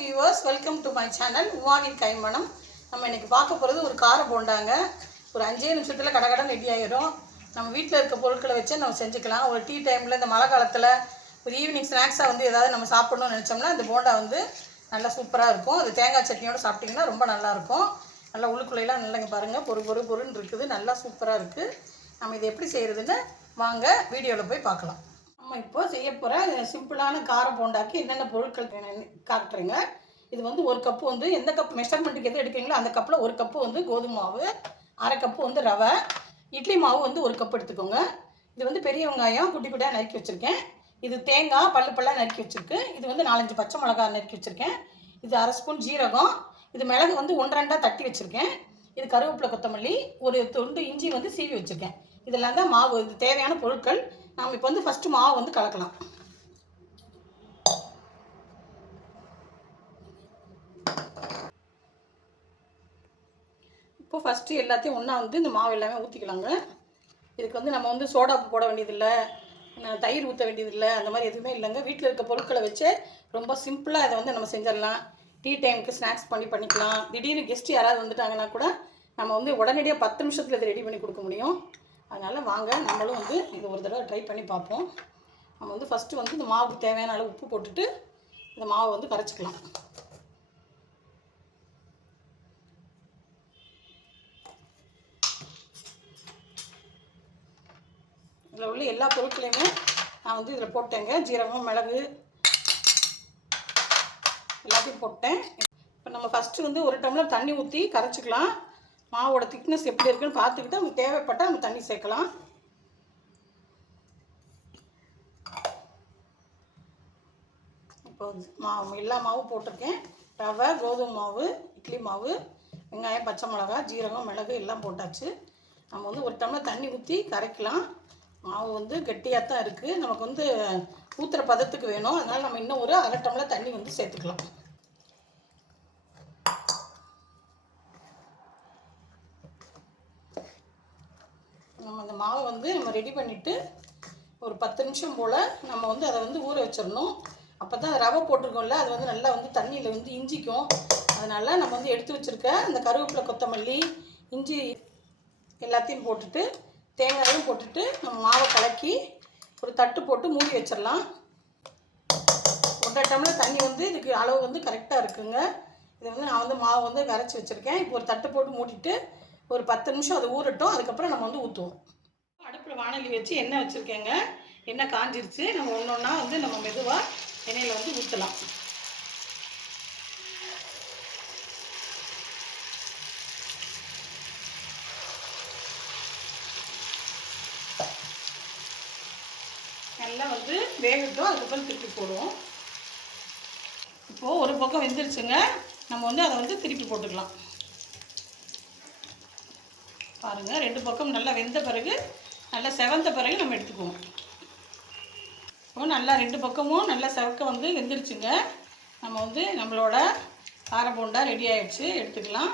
Viewers, welcome to my channel உமாவின் கைமணம். நம்ம இன்றைக்கி பார்க்க போகிறது ஒரு கார போண்டாங்க. ஒரு 5 நிமிஷத்தில் கடகடன் ரெடி ஆகிடும். நம்ம வீட்டில் இருக்க பொருட்களை வச்சு நம்ம செஞ்சுக்கலாம். ஒரு டீ டைமில், இந்த மழை காலத்தில் ஒரு ஈவினிங் ஸ்நாக்ஸாக வந்து ஏதாவது நம்ம சாப்பிட்ணுன்னு நினச்சோம்னா இந்த போண்டா வந்து நல்லா சூப்பராக இருக்கும். அது தேங்காய் சட்னியோடு சாப்பிட்டிங்கன்னா ரொம்ப நல்லாயிருக்கும். நல்லா உள்ளுக்குள்ளையெல்லாம் நல்லங்க பாருங்கள், பொருன்னு இருக்குது, நல்லா சூப்பராக இருக்குது. நம்ம இதை எப்படி செய்கிறதுன்னு வாங்க வீடியோவில் போய் பார்க்கலாம். நம்ம இப்போ செய்ய போகிற சிம்பிளான கார போண்டாக்கு என்னென்ன பொருட்கள் காட்டுறேங்க. இது வந்து ஒரு கப்பு வந்து எந்த கப் மெஷர்மெண்ட்டுக்கு எது எடுக்கிறீங்களோ அந்த கப்பில் ஒரு கப்பு வந்து கோதுமை மாவு, அரை கப்பு வந்து ரவை, இட்லி மாவு வந்து ஒரு கப் எடுத்துக்கோங்க. இது வந்து பெரிய வெங்காயம் குட்டி குட்டியாக நறுக்கி வச்சுருக்கேன். இது தேங்காய் பல்லாக நறுக்கி வச்சுருக்கு. இது வந்து 4-5 பச்சை மிளகாய் நறுக்கி வச்சுருக்கேன். இது அரை ஸ்பூன் ஜீரகம். இது மிளகு வந்து 1-2 தட்டி வச்சுருக்கேன். இது கருவேப்பிலை, கொத்தமல்லி, ஒரு துண்டு இஞ்சி வந்து சீவி வச்சுருக்கேன். இதெல்லாம் தான் மாவு. இது தேவையான பொருட்கள். நாம் இப்போ வந்து ஃபஸ்ட்டு மாவு வந்து கலக்கலாம். இப்போ ஃபஸ்ட்டு எல்லாத்தையும் ஒன்றா வந்து இந்த மாவு எல்லாமே ஊற்றிக்கலாங்க. இதுக்கு வந்து நம்ம வந்து சோடா போட வேண்டியதில்லை, தயிர் ஊற்ற வேண்டியதில்லை, அந்த மாதிரி எதுவுமே இல்லைங்க. வீட்டில் இருக்க பொருட்களை வச்சு ரொம்ப சிம்பிளாக இதை வந்து நம்ம செஞ்சிடலாம். டீ டைமுக்கு ஸ்நாக்ஸ் பண்ணிக்கலாம். திடீர்னு கெஸ்ட்டு யாராவது வந்துட்டாங்கன்னா கூட நம்ம வந்து உடனடியாக 10 நிமிஷத்தில் இதை ரெடி பண்ணி கொடுக்க முடியும். அதனால் வாங்க நம்மளும் வந்து இது ஒரு தடவை ட்ரை பண்ணி பார்ப்போம். நம்ம வந்து ஃபஸ்ட்டு வந்து இந்த மாவுக்கு தேவையான அளவு உப்பு போட்டுட்டு இந்த மாவை வந்து கரைச்சிக்கலாம். இதில் உள்ள எல்லா பொருட்களையுமே நான் வந்து இதில் போட்டேங்க. ஜீரகம், மிளகு எல்லாத்தையும் போட்டேன். இப்போ நம்ம ஃபஸ்ட்டு வந்து 1 டம்ளர் தண்ணி ஊற்றி கரைச்சிக்கலாம். மாவோட திக்னஸ் எப்படி இருக்குன்னு பார்த்துக்கிட்டு நமக்கு தேவைப்பட்டால் நம்ம தண்ணி சேர்க்கலாம். இப்போ எல்லா மாவும் போட்டிருக்கேன். ரவை, கோதுமை மாவு, இட்லி மாவு, வெங்காயம், பச்சை மிளகாய், ஜீரகம், மிளகு எல்லாம் போட்டாச்சு. நம்ம வந்து 1 டம்ளர் தண்ணி ஊற்றி கரைக்கலாம். மாவு வந்து கெட்டியாக தான் இருக்குது. நமக்கு வந்து ஊற்றுற பதத்துக்கு வேணும். அதனால் நம்ம இன்னும் ஒரு அரை டம்ளர் தண்ணி வந்து சேர்த்துக்கலாம். நம்ம அந்த மாவை வந்து நம்ம ரெடி பண்ணிவிட்டு ஒரு 10 நிமிஷம் போல் நம்ம வந்து அதை வந்து ஊற வச்சிடணும். அப்போ தான் ரவை போட்டிருக்கோம்ல, அது வந்து நல்லா வந்து தண்ணியில் வந்து இஞ்சிக்கும். அதனால் நம்ம வந்து எடுத்து வச்சுருக்க அந்த கருவேப்பிலை, கொத்தமல்லி, இஞ்சி எல்லாத்தையும் போட்டுட்டு தேங்காயும் போட்டுட்டு நம்ம மாவை கலக்கி ஒரு தட்டு போட்டு மூடி வச்சிடலாம். 1 டம்ளர் தண்ணி வந்து இதுக்கு அளவு வந்து கரெக்டாக இருக்குங்க. இதை வந்து நான் வந்து மாவு வந்து கரைச்சி வச்சுருக்கேன். இப்போ ஒரு தட்டு போட்டு மூடிட்டு ஒரு 10 நிமிஷம் அது ஊறட்டும். அதுக்கப்புறம் நம்ம வந்து ஊற்றுவோம். அடுப்பில் வாணலி வச்சு எண்ணெய் வச்சுருக்கேங்க. எண்ணெய் காஞ்சிருச்சு. நம்ம ஒன்றா வந்து நம்ம மெதுவாக எண்ணெயில் வந்து ஊற்றலாம். நல்லா வந்து வேகட்டும். அதுக்கப்புறம் திருப்பி போடுவோம். இப்போது ஒரு பக்கம் வெந்துருச்சுங்க. நம்ம வந்து அதை வந்து திருப்பி போட்டுக்கலாம். பாருங்கள், 2 பக்கம் நல்லா வெந்த பிறகு, நல்லா செவந்த பிறகு நம்ம எடுத்துக்குவோம். இப்போ நல்லா 2 பக்கமும் நல்லா செவக்க வந்து வெந்துருச்சுங்க. நம்ம வந்து நம்மளோட கார போண்டா ரெடி ஆகிடுச்சு. எடுத்துக்கலாம்.